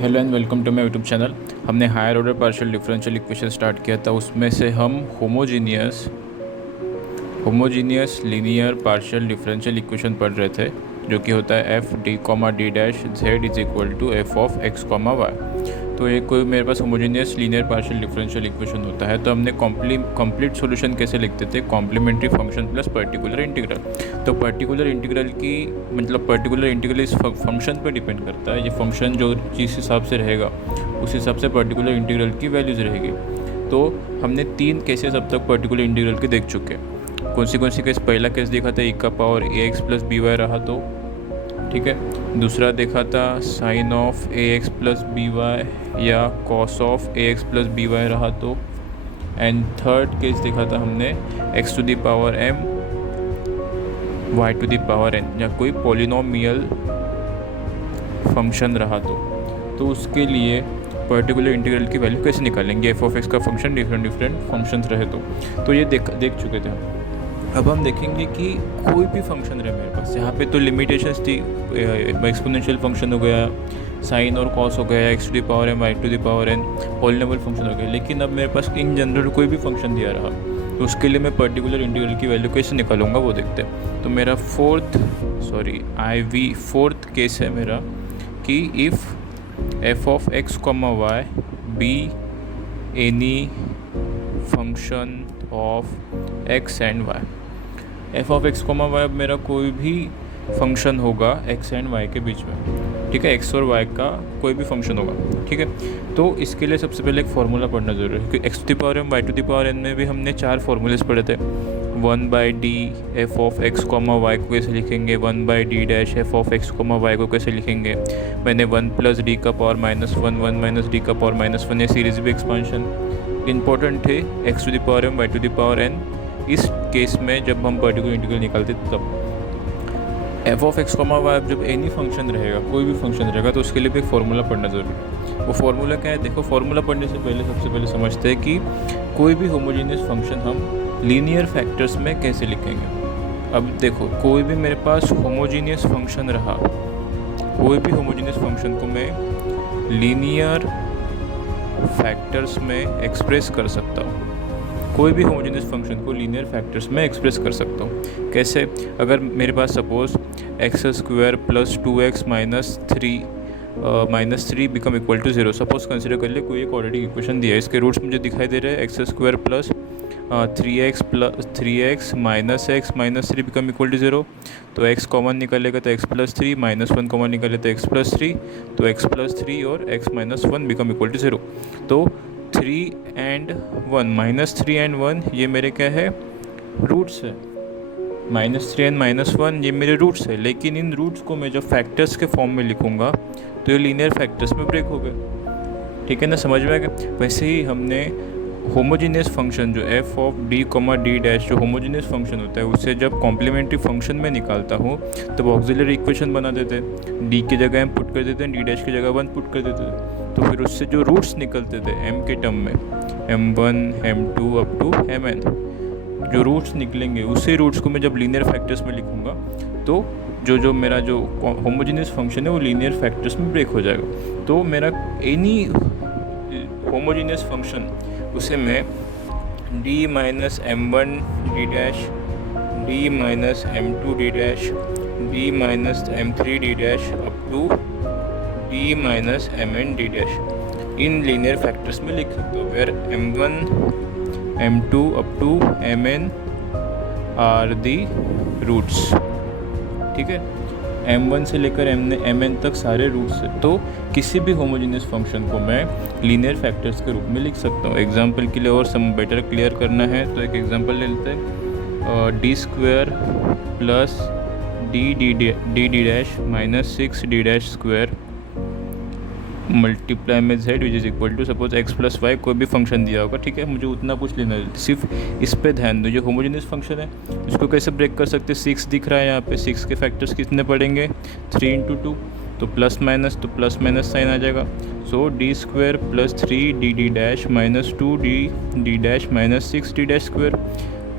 Hello and welcome to my YouTube channel. हमने higher order partial differential equation start किया था। उसमें से हम homogeneous linear partial differential equation पढ़ रहे थे, जो कि होता है F D comma D dash Z is equal to F of x comma Y. तो ये कोई मेरे पास homogeneous linear partial differential equation होता है, तो हमने कंप्लीट सॉल्यूशन कैसे लिखते थे, complementary function plus particular integral. तो पर्टिकुलर इंटीग्रल की मतलब पर्टिकुलर इंटीग्रल इस फंक्शन पर डिपेंड करता है। ये फंक्शन जो जिस हिसाब से रहेगा उस हिसाब से पर्टिकुलर इंटीग्रल की वैल्यूज़ रहेगी। तो हमने 3 केसेस अब तक पर्टिकुलर इंटीग्रल के देख चुके हैं। कौन सी केस? पहला केस देखा था e का power A X plus B Y रहा तो ठीक है। दूसरा देखा था sine of A X plus B Y या cos of A X plus B Y रहा तो। एंड थर्ड केस देखा था हमने X to the power M Y to the power N, या कोई पॉलिनोमियल फंक्शन रहा तो उसके लिए पर्टिकुलर इंटीग्रल की वैल्यू कैसे निकालेंगे, एफ ऑफ एक्स का फंक्शन डिफरेंट फंक्शंस रहे तो ये देख चुके थे हम। अब हम देखेंगे कि कोई भी फंक्शन रहे मेरे पास, यहाँ पे तो लिमिटेशंस थी, एक्सपोनेंशियल फंक्शन हो गया, साइन और कॉस हो गया, x to the power M Y to the power n, polynomial function हो गया। लेकिन अब मेरे पास इन जनरल कोई भी फंक्शन दिया रहा, तो उसके लिए मैं पर्टिकुलर इंटीग्रल की वैल्यू कैसे निकालूंगा वो देखते हैं। तो मेरा फोर्थ केस है मेरा कि if f of x comma y be any function of x and y. F of x comma y अब मेरा कोई भी फंक्शन होगा एक्स एंड वाई के बीच में, ठीक है, एक्स और वाई का कोई भी फंक्शन होगा, ठीक है। तो इसके लिए सबसे पहले एक फार्मूला पढ़ना जरूरी है, क्योंकि x to the power M Y to the power n में भी हमने 4 फार्मूलेस पढ़े थे। 1/d f of x comma y को कैसे लिखेंगे, 1/d dash f of x comma y को कैसे लिखेंगे। मैंने 1 + d का पावर -1 1 - d का पावर -1 ये सीरीज भी एक्सपांशन इंपॉर्टेंट है, x to the power M Y to the power n. इस केस में जब हम पर्टिकुलर इंटीग्रल निकालते तब f of x comma y जब एनी फंक्शन रहेगा, कोई भी फंक्शन रहेगा, तो उसके लिए भी एक फार्मूला पढ़ना जरूरी है। वो फार्मूला क्या है? देखो, फार्मूला पढ़ने से पहले सबसे पहले समझते हैं कि कोई भी होमोजेनियस फंक्शन हम लीनियर फैक्टर्स में कैसे लिखेंगे। अब देखो, कोई भी मेरे पास होमोजेनियस फंक्शन रहा, कोई भी होमोजेनियस फंक्शन को मैं लीनियर फैक्टर्स में एक्सप्रेस कर सकता हूँ। कोई भी होमोजेनियस फंक्शन को लीनियर फैक्टर्स में एक्सप्रेस कर सकता हूँ। कैसे? अगर मेरे पास suppose x² + 2x - 3 become equal to 0, suppose consider कर ले कोई एक क्वाड्रेटिक इक्वेशन दिया है, इसके रूट्स मुझे दिखाई दे रहे हैं x² + 3x - x - 3 become equal to 0। तो x कॉमन निकलेगा तो x + 3, -1 कॉमन निकले तो x + 3, तो x + 3 और x - 1 बिकम इक्वल टू 0। तो 3 and 1 -3 and 1 ये मेरे क्या है? रूट्स है। -3 and -1 ये मेरे रूट्स है, लेकिन इन रूट्स को मैं जब फैक्टर्स के फॉर्म में लिखूंगा तो ये लीनियर फैक्टर्स में ब्रेक हो गए, ठीक है ना? समझ में आ गया? वैसे ही हमने होमोजीनियस फंक्शन जो F of D comma D dash जो होमोजीनियस फंक्शन होता है, उससे जब कॉम्प्लीमेंट्री फंक्शन में निकालता हूँ तब ऑक्सिलरी इक्वेशन बना देते, डी की जगह एम पुट कर देते हैं, डी डैश की जगह 1 पुट कर देते थे। तो फिर उससे जो रूट्स निकलते थे एम के टर्म में, m1 m2 up to mn, जो रूट्स निकलेंगे उसी रूट्स को मैं जब लीनियर फैक्टर्स में लिखूँगा तो जो मेरा जो होमोजीनियस फंक्शन है वो लीनियर फैक्टर्स में ब्रेक हो जाएगा। तो मेरा एनी होमोजीनियस फंक्शन उसे मैं d - m1 d dash, d - m2 d dash, d - m3 d dash up to d - mn d dash इन लीनियर फैक्टर्स में लिख सकते हो, where m1 m2 up to mn are the roots, ठीक है। m1 से लेकर mn तक सारे रूट्स है। तो किसी भी होमोजेनियस फंक्शन को मैं लीनियर फैक्टर्स के रूप में लिख सकता हूँ। एग्जांपल के लिए और सम बेटर क्लियर करना है तो एक एग्जांपल ले लेते हैं, d² + d dash -6d dash square multiply में z which is equal to suppose x + y, कोई भी फंक्शन दिया होगा, ठीक है। मुझे उतना कुछ लेना है, सिर्फ इस पे ध्यान दो। जो होमोजेनियस फंक्शन है इसको कैसे ब्रेक कर सकते हैं? 6 दिख रहा है यहाँ पे, 6 के फैक्टर्स कितने पड़ेंगे? 3 × 2, तो प्लस माइनस साइन आ जाएगा। So d² + 3d dash -2d dash -6d dash square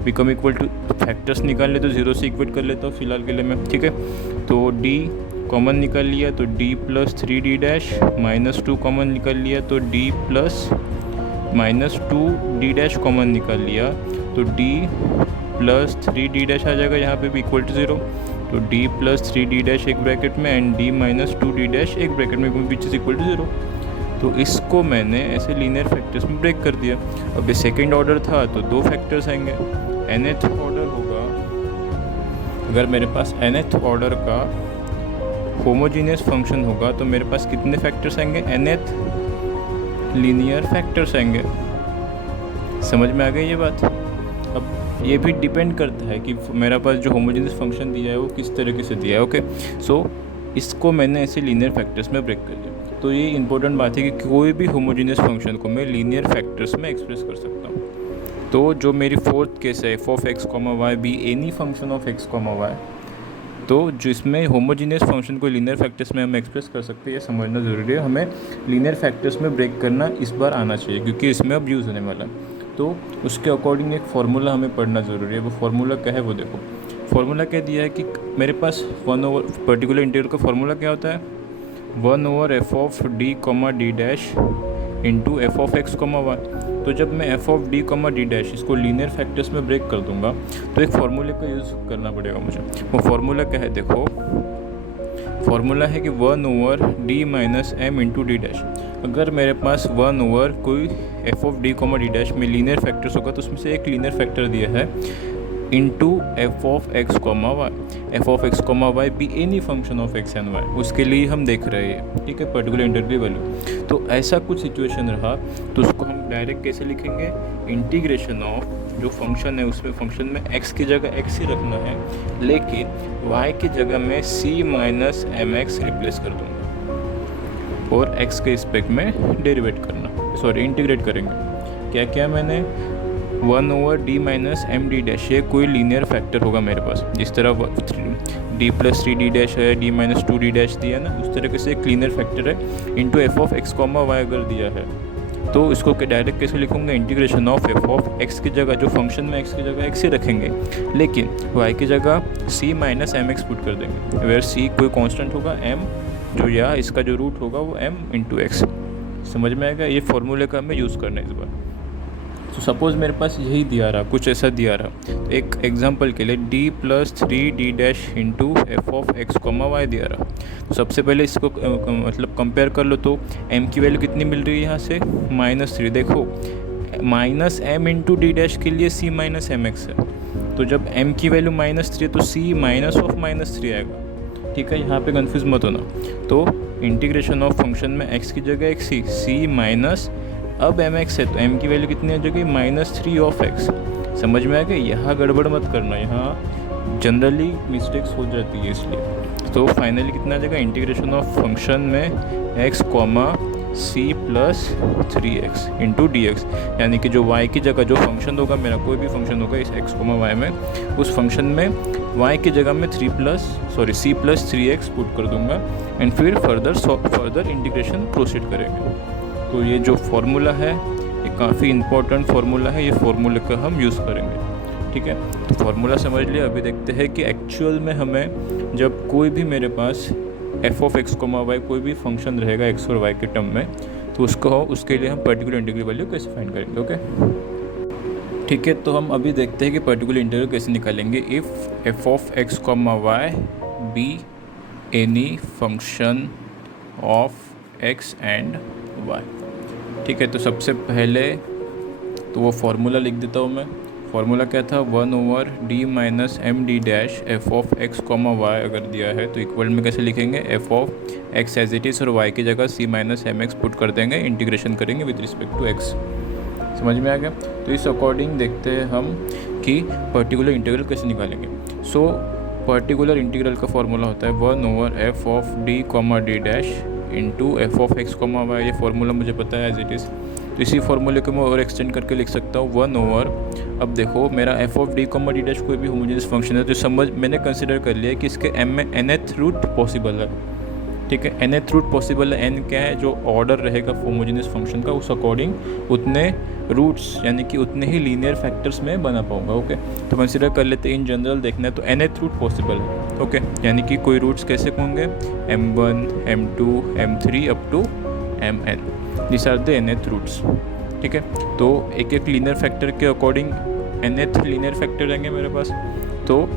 become equal to, factors निकाल ले तो 0 से इक्वेट कर लेता हूँ फिलहाल के लिए मैं, ठीक है। तो d कॉमन निकाल लिया तो d plus 3d dash, -2 common निकाल लिया तो d plus -2d dash common निकाल लिया तो डी प्लस 3d डैश आ जाएगा यहाँ पे भी इक्वल टू 0। तो डी प्लस 3d डैश एक ब्रैकेट में and d minus 2d dash एक ब्रैकेट में विच इज़ इक्वल टू 0। तो इसको मैंने ऐसे लीनियर फैक्टर्स में ब्रेक कर दिया। अब ये सेकेंड ऑर्डर था तो 2 फैक्टर्स आएंगे। nth ऑर्डर होगा, अगर मेरे पास nth ऑर्डर का होमोजीनियस फंक्शन होगा तो मेरे पास कितने फैक्टर्स आएंगे, nth लीनियर फैक्टर्स आएंगे। समझ में आ गई ये बात। अब ये भी डिपेंड करता है कि मेरा पास जो होमोजीनियस फंक्शन दिया है वो किस तरीके से दिया है। ओके, सो इसको मैंने ऐसे लीनियर फैक्टर्स में ब्रेक कर दिया। तो ये इंपॉर्टेंट बात है कि कोई भी होमोजीनियस फंक्शन को मैं लीनियर फैक्टर्स में एक्सप्रेस कर सकता हूँ। तो जो मेरी फोर्थ केस है f(x, y) B any function of x, y, तो जिसमें होमोजीनियस फंक्शन को लीनियर फैक्टर्स में हम एक्सप्रेस कर सकते हैं, ये समझना ज़रूरी है। हमें लीनियर फैक्टर्स में ब्रेक करना इस बार आना चाहिए क्योंकि इसमें अब यूज़ होने वाला है। तो उसके अकॉर्डिंग एक फार्मूला हमें पढ़ना ज़रूरी है। वो फार्मूला क्या है वो देखो। फार्मूला क्या दिया है कि मेरे पास 1 पर्टिकुलर इंटीग्रल का फार्मूला क्या होता है, 1/f(d, d) into f(x, y)। तो जब मैं f(d, d) इसको लीनियर फैक्टर्स में ब्रेक कर दूंगा तो एक फार्मूले का यूज़ करना पड़ेगा मुझे। वो फार्मूला क्या है देखो, फार्मूला है कि 1/d minus m into d dash. अगर मेरे पास 1 कोई f(d, d) में लीनियर फैक्टर्स होगा तो उसमें से एक लीनियर फैक्टर दिया है into f(x, y)। f(x, y) भी any function of x and y, उसके लिए हम देख रहे हैं, ठीक है, पर्टिकुलर इंटीग्रल वैल्यू। तो ऐसा कुछ सिचुएशन रहा तो उसको हम डायरेक्ट कैसे लिखेंगे, इंटीग्रेशन ऑफ जो फंक्शन है उसमें फंक्शन में x की जगह x ही रखना है, लेकिन y की जगह में c माइनस mx रिप्लेस कर दूँगा और x के रिस्पेक्ट में डेरिवेट करना, सॉरी इंटीग्रेट करेंगे। क्या क्या मैंने 1/d माइनस md डैश, ये कोई लीनियर फैक्टर होगा मेरे पास, जिस तरह d प्लस 3d डैश है, d माइनस 2d डैश दिया ना, उस तरीके से एक लीनियर फैक्टर है इंटू f(x, y) अगर दिया है तो इसको डायरेक्ट कैसे लिखूंगा, इंटीग्रेशन ऑफ f(x) की जगह जो फंक्शन में x की जगह x ही रखेंगे, लेकिन y की जगह c माइनस mx पुट कर देंगे, वेयर c कोई कांस्टेंट होगा, m जो या इसका जो रूट होगा वो m इंटू एक्स। समझ में आएगा। ये फॉर्मूले का हमें यूज़ करना है इस बार। तो सपोज़ मेरे पास यही दिया रहा, कुछ ऐसा दिया रहा, तो एक एग्जांपल के लिए d plus 3d dash into f(x, y) दिया रहा। तो सबसे पहले इसको मतलब कंपेयर कर लो तो m की वैल्यू कितनी मिल रही है यहाँ से, -3। देखो -m इंटू डी डैश के लिए c माइनस mx है, तो जब m की वैल्यू -3 है तो c माइनस ऑफ -3 आएगा, ठीक है, यहाँ पे कंफ्यूज मत होना। तो इंटीग्रेशन ऑफ फंक्शन में x की जगह एक c माइनस, अब mx है तो m की वैल्यू कितनी आ जाएगी, -3 ऑफ x। समझ में आ गया। यहाँ गड़बड़ मत करना, यहाँ जनरली मिस्टेक्स हो जाती है इसलिए। तो फाइनली कितना आ जाएगा, इंटीग्रेशन ऑफ फंक्शन में x, c plus 3x into D x, यानी कि जो y की जगह जो फंक्शन होगा मेरा, कोई भी फंक्शन होगा इस x, y में, उस फंक्शन में y की जगह में c प्लस 3x पुट कर दूंगा एंड फिर फर्दर इंटीग्रेशन प्रोसीड करेंगे। तो ये जो फार्मूला है ये काफ़ी इंपॉर्टेंट फार्मूला है, ये फार्मूले का हम यूज़ करेंगे, ठीक है। तो फार्मूला समझ लिया। अभी देखते हैं कि एक्चुअल में हमें जब कोई भी मेरे पास f(x, y) कोई भी फंक्शन रहेगा x और y के टर्म में, तो उसके लिए हम पर्टिकुलर इंटीग्रल वैल्यू कैसे फाइंड करेंगे। ओके, ठीक है। तो हम अभी देखते हैं कि पर्टिकुलर इंटीग्रल कैसे निकालेंगे। If f(x, y) B any function of x and y, ठीक है। तो सबसे पहले तो वो फार्मूला लिख देता हूँ मैं। फार्मूला क्या था, 1/d minus md dash f(x, y) अगर दिया है तो इक्वल में कैसे लिखेंगे, f(x) एज इट इज़ और y की जगह c माइनस mx पुट कर देंगे, इंटीग्रेशन करेंगे विद रिस्पेक्ट टू x। समझ में आ गया। तो इस अकॉर्डिंग देखते हैं हम कि पर्टिकुलर इंटीग्रल कैसे निकालेंगे। सो पर्टिकुलर इंटीग्रल का फार्मूला होता है 1/f(d, d) dash into f(x, y)। ये फार्मूला मुझे पता है एज इट इज़, तो इसी फार्मूले को मैं और एक्सटेंड करके लिख सकता हूँ 1/। अब देखो मेरा f(d, d) डैश कोई भी होमोजेनियस फंक्शन है तो मैंने कंसिडर कर लिया कि इसके m में nth रूट पॉसिबल है, ठीक है। nth रूट पॉसिबल है, n क्या है, जो ऑर्डर रहेगा होमोजेनियस फंक्शन का, उस अकॉर्डिंग उतने रूट्स यानी कि उतने ही लीनियर फैक्टर्स में बना पाऊंगा। ओके, तो कंसिडर कर लेते हैं इन जनरल देखना है तो nth रूट पॉसिबल है। ओके, यानी कि कोई रूट्स कैसे होंगे, m1 m2 m3 अप to mn, this are the nth roots. ठीक है, तो एक एक लीनियर फैक्टर के अकॉर्डिंग nth लीनियर फैक्टर रहेंगे मेरे पास, तो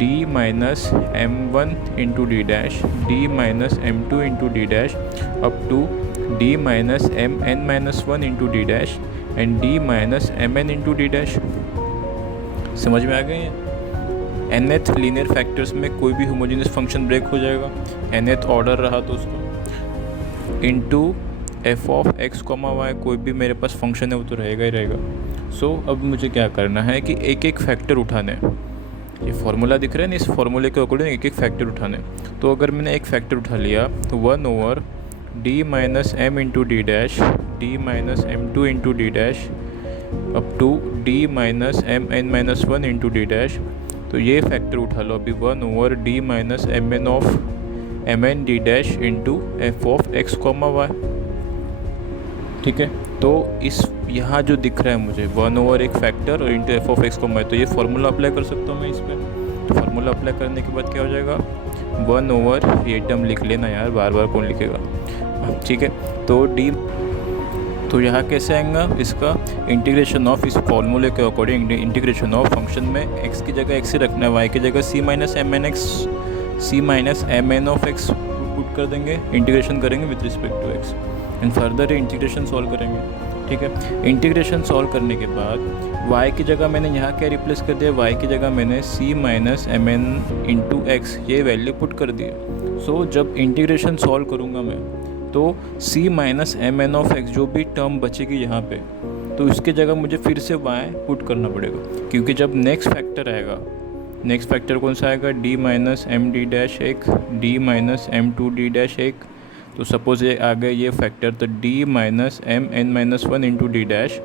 d minus m1 into d dash, d minus m2 into d dash up to d minus mn minus 1 into d dash and d minus mn into d dash. समझ में आ गए हैं? nth linear factors में कोई भी homogeneous function break हो जाएगा, nth order रहा तो उसका, into f of x comma y, कोई भी मेरे पास फंक्शन है वो तो रहेगा ही रहेगा। सो अब मुझे क्या करना है कि एक एक फैक्टर उठाने हैं। ये फार्मूला दिख रहा है ना, इस फार्मूले के अकॉर्डिंग एक एक फैक्टर उठाने। तो अगर मैंने एक फैक्टर उठा लिया तो 1 over d minus m into d dash, d minus M2 into d dash up to d minus MN minus 1 into d dash. तो ये फैक्टर उठा लो अभी, 1 over d minus MN of MN d dash into f of x comma y. ठीक है, तो इस यहाँ जो दिख रहा है मुझे 1 ओवर एक फैक्टर और into f of x comma, तो ये फार्मूला अप्लाई कर सकता हूँ मैं इस पर। तो फार्मूला अप्लाई करने के बाद क्या हो जाएगा, 1 ओवर, ये टर्म लिख लेना यार, बार बार कौन लिखेगा। ठीक है, तो डी, तो यहाँ कैसे आएगा इसका इंटीग्रेशन ऑफ, इस फॉर्मूले के अकॉर्डिंग इंटीग्रेशन ऑफ फंक्शन में x की जगह x ही रखना है, y की जगह c minus m n of x put कर देंगे, इंटीग्रेशन करेंगे with respect to x and further integration solve करेंगे। ठीक है, इंटीग्रेशन सॉल्व करने के बाद y की जगह मैंने यहाँ क्या रिप्लेस कर दिया, y की जगह मैंने c minus m n into x ये वैल्यू पुट कर दिया। सो जब इंटीग्रेशन सॉल्व करूँगा मैं तो c minus m n of x जो भी टर्म बचेगी यहाँ पे, तो इसके जगह मुझे फिर से y पुट करना पड़ेगा, क्योंकि जब नेक्स्ट फैक्टर आएगा, नेक्स्ट फैक्टर कौन सा आएगा, d minus m d dash एक, d minus M2 d dash एक। तो सपोज ये आ गया ये फैक्टर, तो d minus MN minus 1 into d dash.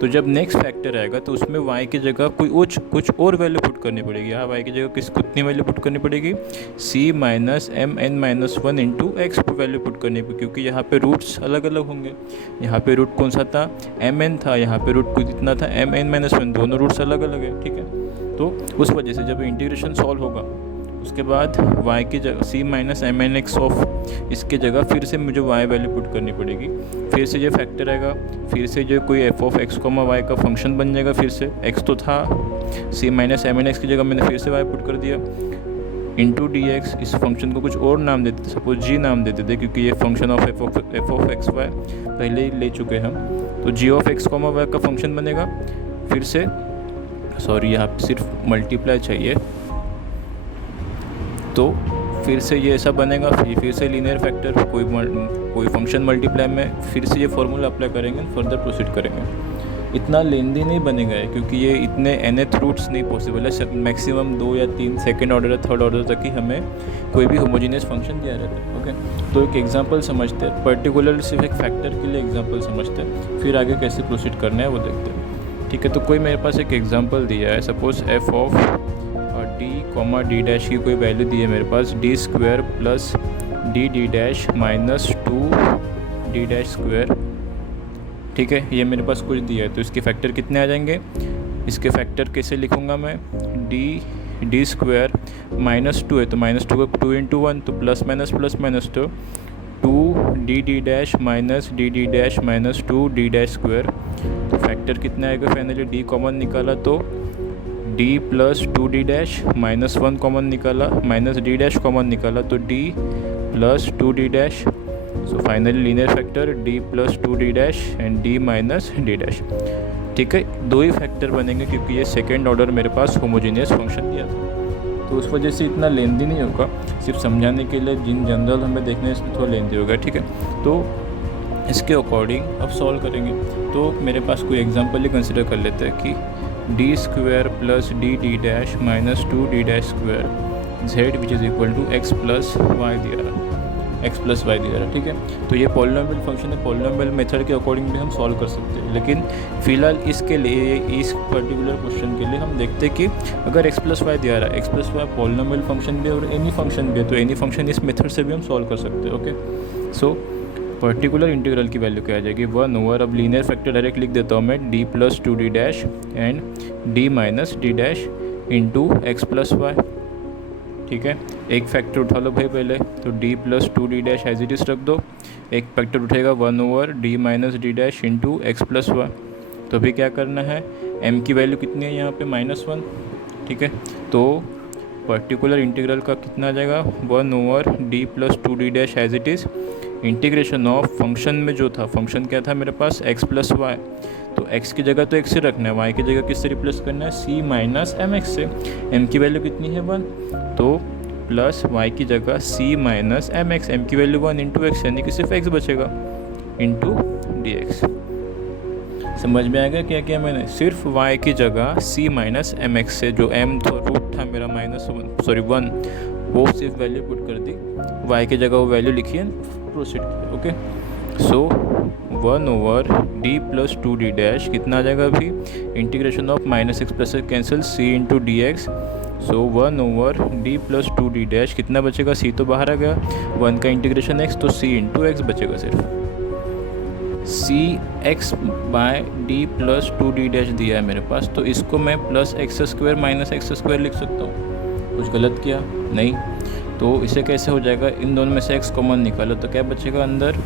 तो जब नेक्स्ट फैक्टर आएगा तो उसमें y की जगह कुछ और वैल्यू पुट करनी पड़ेगी। यहाँ y की जगह कितनी वैल्यू पुट करनी पड़ेगी, c minus MN minus 1 into x value put करनी पड़ेगी, क्योंकि यहाँ पे रूट्स अलग अलग होंगे। यहाँ पे रूट कौन सा था, mn था, यहाँ पे रूट कितना था, MN माइनस 1, दोनों रूट्स अलग अलग है। ठीक है, तो उस वजह से जब इंटीग्रेशन सॉल्व होगा उसके बाद y की जगह c minus m n x of, इसके जगह फिर से मुझे y वैल्यू पुट करनी पड़ेगी, फिर से ये फैक्टर आएगा, फिर से जो कोई f of x comma y का फंक्शन बन जाएगा, फिर से x तो था, c minus m n x की जगह मैंने फिर से y पुट कर दिया इंटू डी एक्स। इस फंक्शन को कुछ और नाम देते थे, सपोज g नाम देते थे, क्योंकि ये function of f of x y पहले ही ले चुके हैं हम। तो g of x comma y का फंक्शन बनेगा, फिर से सॉरी यहाँ पे सिर्फ मल्टीप्लाई चाहिए, तो फिर से ये ऐसा बनेगा, फिर से लीनियर फैक्टर, कोई फंक्शन मल्टीप्लाई में फिर से ये फार्मूला अप्लाई करेंगे, फर्दर प्रोसीड करेंगे। इतना लेंदी नहीं बनेगा है, क्योंकि ये इतने nth रूट्स नहीं पॉसिबल है, मैक्सिमम 2 या 3 सेकेंड ऑर्डर या थर्ड ऑर्डर तक ही हमें कोई भी होमोजेनियस फंक्शन दिया रहता है। ओके, तो एक एग्जांपल समझते हैं, पर्टिकुलर सिर्फ एक फैक्टर के लिए एग्जांपल समझते हैं, फिर आगे कैसे प्रोसीड करना है वो देखते हैं। ठीक है, तो कोई मेरे पास एक एग्जाम्पल दिया है, suppose F of D comma D dash की कोई वैल्यू दी है मेरे पास, D square plus D D dash minus 2 D dash square. ठीक है, ये मेरे पास कुछ दिया है, तो इसके फैक्टर कितने आ जाएंगे, इसके फैक्टर कैसे लिखूंगा मैं, डी स्क्वायर माइनस 2 है तो माइनस 2 का 2 इंटू 1, तो प्लस माइनस तो 2 D dash minus D dash minus 2 D dash square. तो फैक्टर कितना आएगा, फाइनली डी कॉमन निकाला तो d plus 2d dash minus 1 common निकाला, माइनस d डैश कॉमन निकाला तो d plus 2d dash. So finally linear factor d plus 2d dash and d minus d dash. ठीक है, दो ही फैक्टर बनेंगे क्योंकि ये सेकेंड ऑर्डर मेरे पास होमोजेनियस फंक्शन दिया था, तो उस वजह से इतना लेंदी नहीं होगा, सिर्फ समझाने के लिए जिन जनरल हमें देखने इसमें थोड़ा लेंदी होगा। ठीक है, तो इसके अकॉर्डिंग अब सॉल्व करेंगे, तो मेरे पास कोई एग्जांपल ही कंसिडर कर लेते हैं कि d square plus D dash minus 2 D dash square z which is equal to x plus y दिया रहा। एक्स प्लस वाई दिया रहा, ठीक है। तो ये पॉलिनोमियल फंक्शन है, पॉलिनोमियल मेथड के अकॉर्डिंग भी हम सॉल्व कर सकते हैं, लेकिन फ़िलहाल इसके लिए, इस पर्टिकुलर क्वेश्चन के लिए हम देखते हैं कि अगर एक्स प्लस वाई दिया रहा है, x plus y polynomial function भी है और एनी फंक्शन भी है, तो एनी फंक्शन इस मेथड से भी हम सॉल्व कर सकते हैं, ओके। सो पर्टिकुलर इंटीग्रल की वैल्यू क्या आ जाएगी, 1/, अब लीनियर फैक्टर डायरेक्ट लिख देता हूँ मैं, d plus 2d dash and d minus d dash into x plus y, ठीक है। एक फैक्टर उठा लो भाई पहले, तो d plus 2d dash as it is रख दो, एक फैक्टर उठेगा 1/d minus d dash into x plus y. तो अभी क्या करना है, m की वैल्यू कितनी है यहाँ पे -1, ठीक है। तो पर्टिकुलर इंटीग्रल का कितना आ जाएगा, 1/d plus 2d dash as it is integration of function में जो था, फंक्शन क्या था मेरे पास, x प्लस वाई, तो x की जगह तो x से रखना है, y की जगह किससे रिप्लेस करना है, c माइनस एम एक्स से। m की वैल्यू कितनी है 1, तो प्लस y की जगह c minus M x, m की वैल्यू 1 इंटू एक्स, यानी कि सिर्फ x बचेगा इंटू डी एक्स। समझ में आ गया क्या क्या मैंने, सिर्फ y की जगह c माइनस एम एक्स से, जो m तो रूट था मेरा -1, वो सिर्फ वैल्यू पुट कर दी, y की जगह वो वैल्यू लिखी है, प्रोसीड किया, ओके। सो 1/d प्लस 2d डैश कितना आ जाएगा अभी, integration of minus x plus cancel, c into D x. So 1/d plus 2d dash कितना बचेगा, c तो बाहर आ गया, 1 का इंटीग्रेशन x, तो c इंटू एक्स बचेगा सिर्फ, c x by d plus 2d dash दिया है मेरे पास, तो इसको मैं plus x square minus x square लिख सकता हूँ। कुछ गलत किया नहीं, तो इसे कैसे हो जाएगा, इन दोनों में से x कॉमन निकालो तो क्या बचेगा अंदर,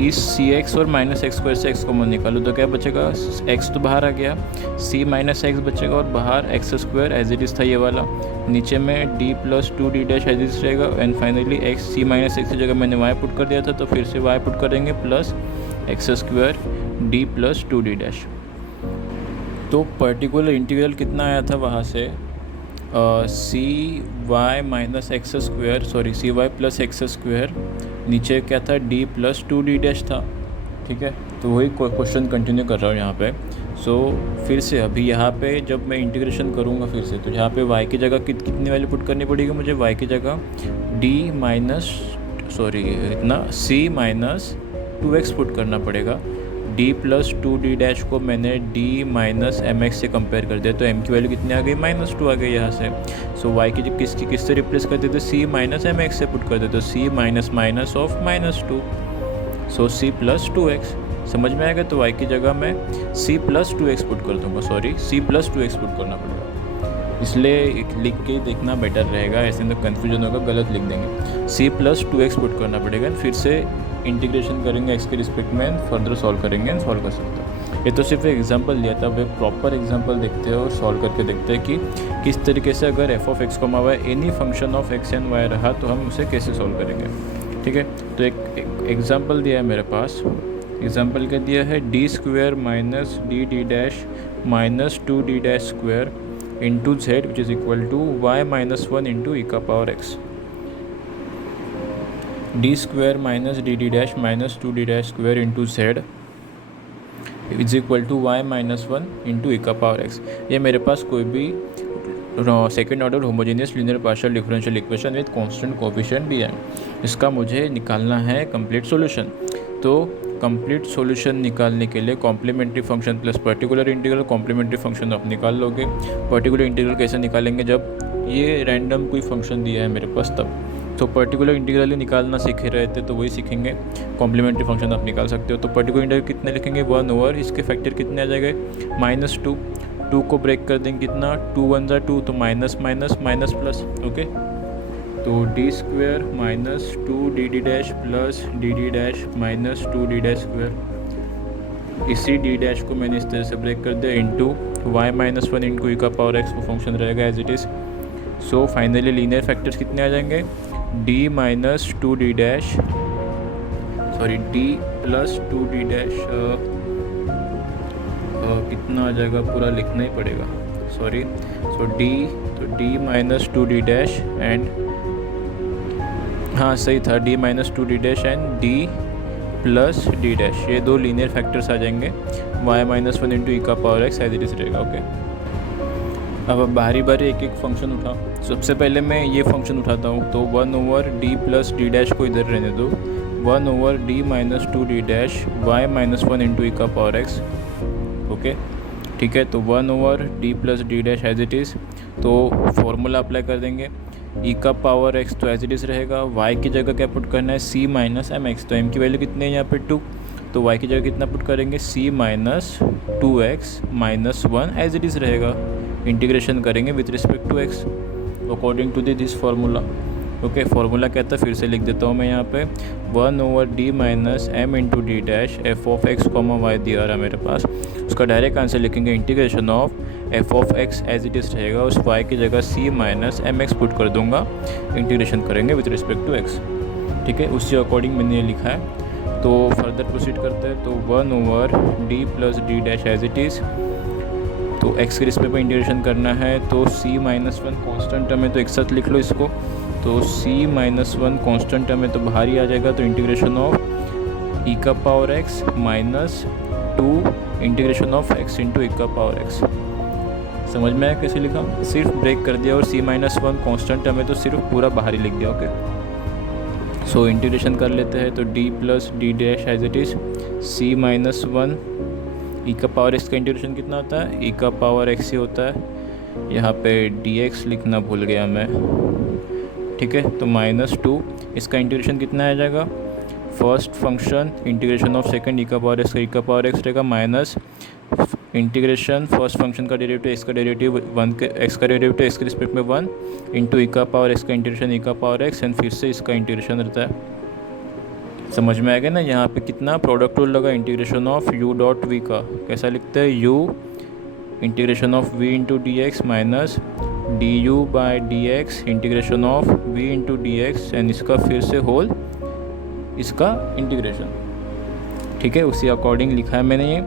इस सी एक्स और माइनस एक्स स्क्वायर से x कॉमन निकालो तो क्या बचेगा, x तो बाहर आ गया, c माइनस एक्स बचेगा और बाहर X square as it is था ये वाला, नीचे में d plus 2d dash as it is रहेगा, and finally x, c minus X की जगह मैंने y पुट कर दिया था, तो फिर से y पुट करेंगे plus x square d plus 2d dash. तो पर्टिकुलर इंटीग्रल कितना आया था वहाँ से, cy minus x square, sorry cy plus x square, नीचे क्या था, d प्लस 2d डैश था, ठीक है। तो वही क्वेश्चन कंटिन्यू कर रहा हूँ यहाँ पे। सो फिर से अभी यहाँ पे जब मैं इंटीग्रेशन करूँगा फिर से, तो यहाँ पे y की जगह कितनी वैल्यू पुट करनी पड़ेगी मुझे, y की जगह c माइनस 2x पुट करना पड़ेगा, d प्लस 2d डैश को मैंने d माइनस एम एक्स से कंपेयर कर दिया, तो m की वैल्यू कितनी आ गई, -2 आ गई यहाँ से। सो y की किससे रिप्लेस कर देते, c माइनस एम एक्स से पुट कर देते, तो c minus minus of -2, so c plus 2x। समझ में आएगा, तो y की जगह मैं c प्लस 2x पुट कर दूँगा, sorry c plus 2x put करना पड़ेगा, इसलिए लिख के देखना बेटर रहेगा, ऐसे तो कन्फ्यूजन होगा, गलत लिख देंगे, c प्लस 2x पुट करना पड़ेगा, फिर से इंटीग्रेशन करेंगे x के रिस्पेक्ट में, फर्दर सॉल्व करेंगे एंड सॉल्व कर सकते हैं। ये तो सिर्फ एक एग्जांपल लिया था, अब एक प्रॉपर एग्जांपल देखते हैं और सॉल्व करके देखते हैं कि किस तरीके से अगर f of x comma y any function of x and y रहा तो हम उसे कैसे सॉल्व करेंगे, ठीक है। तो एक एग्जांपल दिया है मेरे पास, एग्जांपल क्या दिया है, d square minus d dash minus 2d dash square into z which is equal to y minus 1 into ई का power x, d square minus d dash minus 2d dash square into z is equal to y minus 1 into ई का power x। ये मेरे पास कोई भी second order homogeneous linear partial differential equation with constant coefficient भी है, इसका मुझे निकालना है कंप्लीट सॉल्यूशन। तो कंप्लीट सॉल्यूशन निकालने के लिए complementary function plus particular integral, complementary function आप निकाल लोगे। पर्टिकुलर इंटीग्रल कैसे निकालेंगे, जब ये रैंडम कोई फंक्शन दिया है मेरे पास तब, तो पर्टिकुलर इंटीग्रल ही निकालना सीखे रहे थे तो वही सीखेंगे, कॉम्प्लीमेंट्री फंक्शन आप निकाल सकते हो। तो पर्टिकुलर इंटीग्रल कितने लिखेंगे, 1/, इसके फैक्टर कितने आ जाएंगे, -2, 2 को ब्रेक कर देंगे कितना, 2 1 ज़ा 2, तो minus minus minus plus, okay. तो d square minus 2d dash plus d dash minus 2d dash square, इसी d डैश को मैंने इस तरह से ब्रेक कर दिया इंटू y माइनस 1 इंटू ई का पावर x, वो फंक्शन रहेगा as it is. So finally linear factors कितने आ जाएंगे, d minus 2d dash, sorry d plus 2d dash, कितना आ जाएगा पूरा लिखना ही पड़ेगा, sorry. So d minus 2d dash and, हाँ सही था, d minus 2d dash and d plus d dash, ये दो लीनियर फैक्टर्स आ जाएंगे, y माइनस 1 इंटू ई का power x as it is रहेगा, ओके। अब बारी बारी एक एक फंक्शन उठा। सबसे पहले मैं ये फंक्शन उठाता हूँ, तो 1/d प्लस डी डैश को इधर रहने दो, 1/d minus 2d dash y minus 1 into ई का पावर x। ओके ठीक है, तो 1/d plus D dash as it is. तो फॉर्मूला अप्लाई कर देंगे, ई का पावर x तो एज इट इज़ रहेगा, y की जगह क्या पुट करना है, c माइनस एम एक्स। तो m की वैल्यू कितनी है यहाँ पे 2, तो y की जगह कितना पुट करेंगे, c minus 2x minus 1 as it is रहेगा। इंटीग्रेशन करेंगे with respect to x according to this formula. Okay, formula क्या था फिर से लिख देता हूँ मैं यहाँ पे, 1/d minus m into d dash f of x comma y दिया रहा मेरे पास। उसका डायरेक्ट आंसर लिखेंगे integration of f of x as it is रहेगा, उस y की जगह c minus M x put कर दूंगा, इंटीग्रेशन करेंगे विथ रिस्पेक्ट टू x। ठीक है, उसी अकॉर्डिंग मैंने ये लिखा है। तो फर्दर प्रोसीड करते हैं, तो 1/d plus D dash as it is, तो x के रिस्पेक्ट में इंटीग्रेशन करना है, तो c माइनस 1 कॉन्स्टेंट टर्म है तो एक साथ लिख लो इसको, तो c माइनस 1 कॉन्स्टेंट टर्म है तो बाहर ही आ जाएगा, तो इंटीग्रेशन ऑफ ई का power x minus 2 integration of x into ई का पावर x। समझ में आया कैसे लिखा, सिर्फ ब्रेक कर दिया, और c माइनस 1 कॉन्स्टेंट टर्म है तो सिर्फ पूरा बाहर ही लिख दिया। ओके, सो इंटीग्रेशन कर लेते हैं, तो d plus D dash as it is, c minus 1 e का पावर एक्स का इंटीग्रेशन कितना होता है, ई का पावर एक्स ही होता है। यहाँ पे dx लिखना भूल गया मैं। ठीक है, तो माइनस 2 इसका इंटीग्रेशन कितना आ जाएगा, first function integration of second E का पावर एक्स का ई का पावर एक्स रहेगा, माइनस इंटीग्रेशन फर्स्ट फंक्शन का डेरिवेटिव एक्स का डेरिवेटिव 1 के एक्स का डेरिवेटिव एक्स के रिस्पेक्ट में 1 इंटू ई का पावर एक्स का इंटीग्रेशन ई का पावर एक्स, एंड फिर से इसका इंटीग्रेशन रहता है। समझ में आ गया ना, यहाँ पे कितना प्रोडक्ट रूल लगा, integration of u dot v का कैसा लिखते हैं, u integration of v into D x minus D you by D x integration of v into D x, and इसका फिर से होल इसका इंटीग्रेशन। ठीक है, उसी अकॉर्डिंग लिखा है मैंने ये।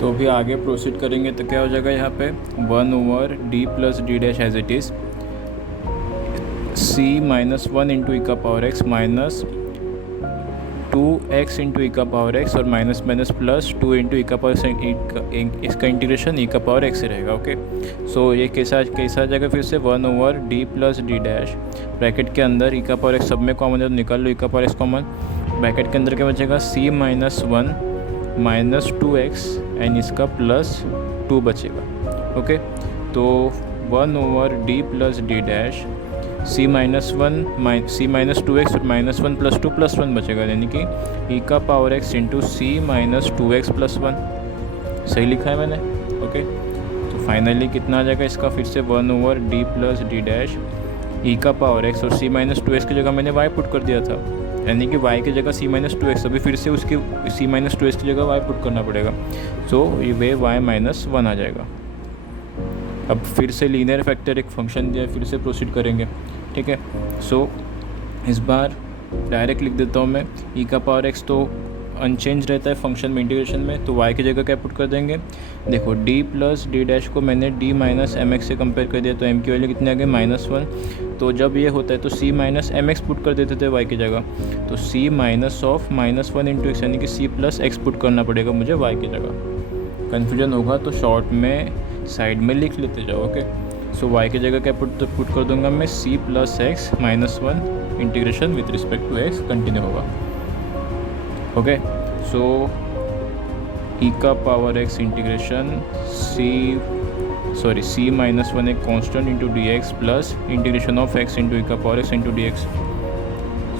तो अभी आगे प्रोसीड करेंगे तो क्या हो जाएगा यहाँ पे, 1/d plus D dash as it is, c minus 1 into ई का power x minus 2x into ई का पावर x, और माइनस माइनस प्लस 2 इंटू ई का पावर इसका इंटीग्रेशन ई का पावर x से रहेगा। ओके, सो ये कैसा आ जाएगा फिर से, 1/d plus D dash, bracket के अंदर ई का पावर x सब में कॉमन है तो निकाल लो ई का पावर x कॉमन, ब्रैकेट के अंदर क्या बचेगा, c minus 1 minus 2x and इसका प्लस 2 बचेगा। ओके, तो 1/d plus D dash c minus 2x और माइनस 1 प्लस 2 प्लस 1 बचेगा, यानी कि ई का power x into c minus 2x plus 1। सही लिखा है मैंने। ओके, तो फाइनली कितना आ जाएगा इसका फिर से, 1/d प्लस डी डैश ई का पावर x, और c माइनस 2x की जगह मैंने y पुट कर दिया था, यानी कि y की जगह c माइनस 2x, अभी फिर से उसकी c माइनस 2x की जगह y पुट करना पड़ेगा, सो ये वे y माइनस 1 आ जाएगा। अब फिर से लीनियर फैक्टर एक फंक्शन दिया, फिर से प्रोसीड करेंगे। ठीक है, सो इस बार डायरेक्ट लिख देता हूँ मैं, ई का पावर एक्स तो अनचेंज रहता है फंक्शन में इंटीग्रेशन में, तो y की जगह क्या पुट कर देंगे, देखो d प्लस डी डैश को मैंने d माइनस एम एक्स से कंपेयर कर दिया, तो m की वैल्यू कितनी आ गई, -1। तो जब ये होता है तो c minus M x put कर देते थे y की जगह, तो c minus of -1 into x, यानी कि c प्लस एक्स पुट करना पड़ेगा मुझे y की जगह। कन्फ्यूजन होगा तो शॉर्ट में साइड में लिख लेते जाओ। ओके, सो y की जगह क्या पुट कर दूंगा मैं, c plus X minus 1 integration with respect to x continue होगा। ओके, सो ई का power x integration c minus 1 एक constant into D X plus integration of x into ई का power x into D x.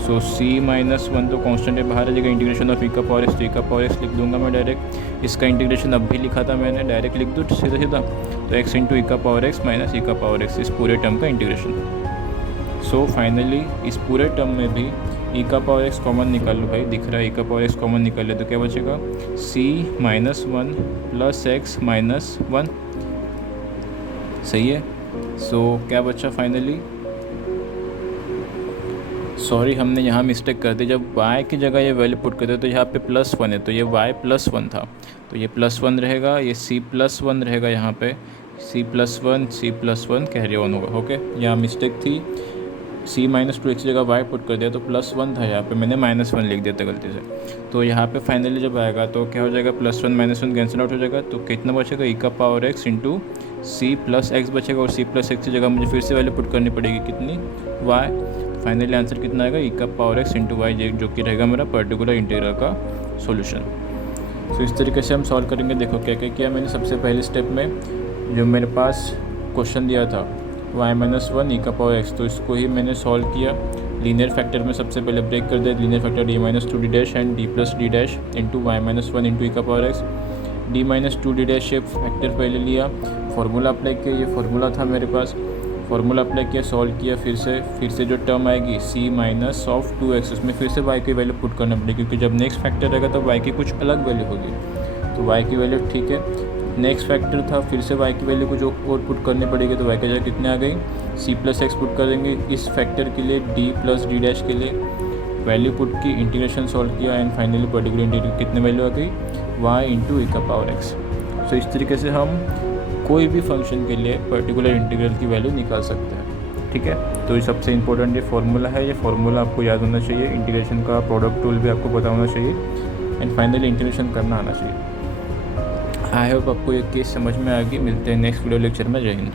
So c minus 1 तो constant है, बाहर आ जाएगा, integration of E का power x, तो ई का पावर एक्स लिख दूंगा मैं डायरेक्ट, इसका इंटीग्रेशन अब भी लिखा था मैंने, डायरेक्ट लिख दूँ सीधा सीधा, तो x इंटू ई का पावर एक्स माइनस ई का पावर एक्स, इस पूरे टर्म का इंटीग्रेशन। सो फाइनली इस पूरे टर्म में भी ई का पावर एक्स कॉमन निकाल लो भाई, दिख रहा है ई का पावर एक्स कॉमन निकाल ले तो क्या बचेगा, c minus 1 plus X minus 1। सही है, सो क्या बचा फाइनली, सॉरी हमने यहाँ मिस्टेक कर दी, जब y की जगह ये वैल्यू पुट करते तो यहाँ पे +1 है, तो ये y +1 था, तो ये +1 रहेगा, ये c +1 रहेगा, यहाँ पे c +1 कैरी ऑन होगा। ओके, यहाँ मिस्टेक थी, c माइनस 2 की जगह y पुट कर दिया तो +1 था, यहाँ पे मैंने -1 लिख दिया था गलती से, तो यहाँ पे फाइनली जब आएगा तो क्या हो जाएगा, +1 -1 कैंसिल आउट हो जाएगा, तो कितना बचेगा, ई का power x into c plus x बचेगा और सी प्लस एक्स की जगह मुझे फिर से वैल्यू पुट करनी पड़ेगी कितनी, वाई। फाइनली आंसर कितना आएगा, ई का पावर एक्स इंटू वाई, जो कि रहेगा मेरा पर्टिकुलर इंटीग्रल का सॉल्यूशन। तो इस तरीके से हम सॉल्व करेंगे। देखो क्या क्या किया मैंने। सबसे पहले स्टेप में जो मेरे पास क्वेश्चन दिया था y-1 ई का पावर एक्स, तो इसको ही मैंने सॉल्व किया। लीनियर फैक्टर में सबसे पहले ब्रेक कर दिया। Linear factor d-2d dash and d plus d dash into y-1 into ई का power X. d-2d dash shape factor पहले लिया, फार्मूला अप्लाई किया, ये फार्मूला था मेरे पास, फार्मूला अप्लाई किया, सॉल्व किया। फिर से जो टर्म आएगी c माइनस ऑफ 2x, उसमें फिर से y की वैल्यू पुट करना पड़ेगी, क्योंकि जब नेक्स्ट फैक्टर रहेगा तो y की कुछ अलग वैल्यू होगी। तो y की वैल्यू ठीक है, नेक्स्ट फैक्टर था, फिर से y की वैल्यू कुछ और पुट करनी पड़ेगी। तो y की जगह कितने आ गई, c प्लस एक्स पुट कर देंगे। इस फैक्टर के लिए d प्लस d डैश के लिए वैल्यू पुट की, इंटीग्रेशन सॉल्व किया एंड फाइनली पर्टिकुलर इंटीग्रल कितने वैल्यू आ गई, y इंटू ई का पावर एक्स। सो इस तरीके से हम कोई भी फंक्शन के लिए पर्टिकुलर इंटीग्रल की वैल्यू निकाल सकते हैं। ठीक है, तो ये सबसे इंपॉर्टेंट ये फार्मूला है। ये फार्मूला आपको याद होना चाहिए। इंटीग्रेशन का प्रोडक्ट टूल भी आपको पता होना चाहिए एंड फाइनली इंटीग्रेशन करना आना चाहिए। आई होप आपको ये केस समझ में आ गई। मिलते हैं नेक्स्ट वीडियो लेक्चर में। जय हिंद।